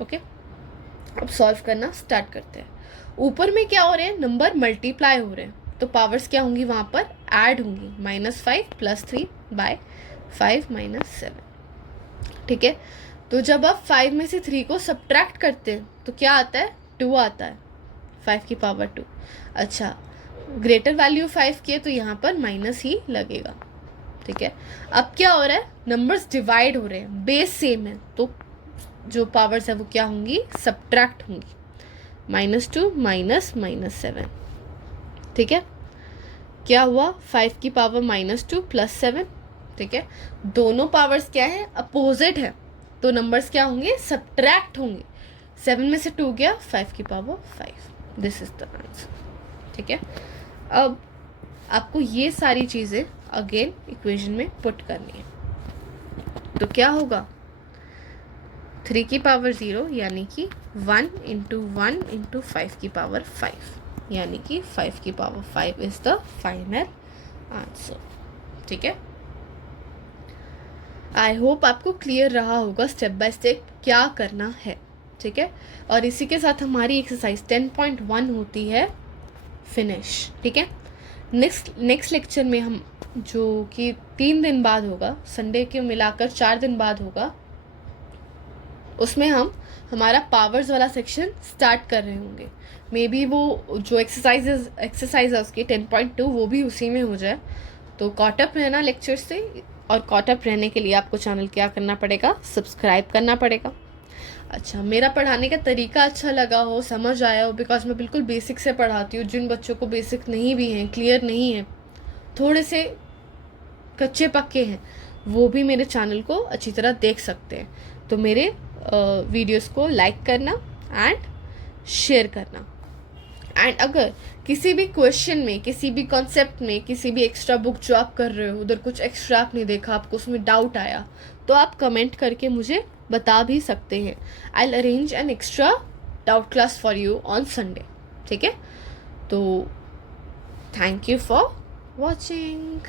ओके, अब सॉल्व करना स्टार्ट करते हैं। ऊपर में क्या हो रहे हैं, नंबर मल्टीप्लाई हो रहे हैं तो पावर्स क्या होंगी, वहाँ पर ऐड होंगी, -5 + 3 बाय 5 - 7। ठीक है, तो जब आप 5 में से 3 को सब्ट्रैक्ट करते हैं तो क्या आता है, 2 आता है, 5 की पावर 2। अच्छा, ग्रेटर वैल्यू 5 की है तो यहाँ पर माइनस ही लगेगा। ठीक है, अब क्या हो रहा है, नंबर्स डिवाइड हो रहे हैं, बेस सेम है तो जो पावर्स है वो क्या होंगी, सब्ट्रैक्ट होंगी, -2 -7। ठीक है, क्या हुआ, 5 की पावर -2 + 7। ठीक है, दोनों पावर्स क्या है, अपोजिट है तो नंबर्स क्या होंगे, सब्ट्रैक्ट होंगे। 7 में से 2 गया, 5 की power 5, this is the answer. ठीक है, अब आपको ये सारी चीज़ें अगेन इक्वेशन में पुट करनी है तो क्या होगा, 3 की पावर 0 यानी कि 1 × 1 × 5 की पावर 5 यानी कि 5 की power 5 is the final answer. ठीक है, आई होप आपको क्लियर रहा होगा स्टेप बाय स्टेप क्या करना है। ठीक है, और इसी के साथ हमारी एक्सरसाइज 10.1 होती है फिनिश। ठीक है, नेक्स्ट लेक्चर में हम, जो कि 3 दिन बाद होगा, संडे के मिलाकर 4 दिन बाद होगा, उसमें हम हमारा पावर्स वाला सेक्शन स्टार्ट कर रहे होंगे। मे बी वो जो एक्सरसाइज है उसकी 10.2 वो भी उसी में हो जाए, तो कॉटअप रहना लेक्चर से, और कॉटअप रहने के लिए आपको चैनल क्या करना पड़ेगा, सब्सक्राइब करना पड़ेगा। अच्छा, मेरा पढ़ाने का तरीका अच्छा लगा हो, समझ आया हो, बिकॉज मैं बिल्कुल बेसिक से पढ़ाती हूँ। जिन बच्चों को बेसिक नहीं भी हैं, क्लियर नहीं है, थोड़े से कच्चे पक्के हैं, वो भी मेरे चैनल को अच्छी तरह देख सकते हैं। तो मेरे वीडियोस को लाइक करना एंड शेयर करना। एंड अगर किसी भी क्वेश्चन में, किसी भी कॉन्सेप्ट में, किसी भी एक्स्ट्रा बुक जो आप कर रहे हो, उधर कुछ एक्स्ट्रा आपने देखा, आपको उसमें डाउट आया, तो आप कमेंट करके मुझे बता भी सकते हैं। I will arrange an extra doubt class for you on Sunday. ठीक है, तो थैंक यू फॉर वॉचिंग।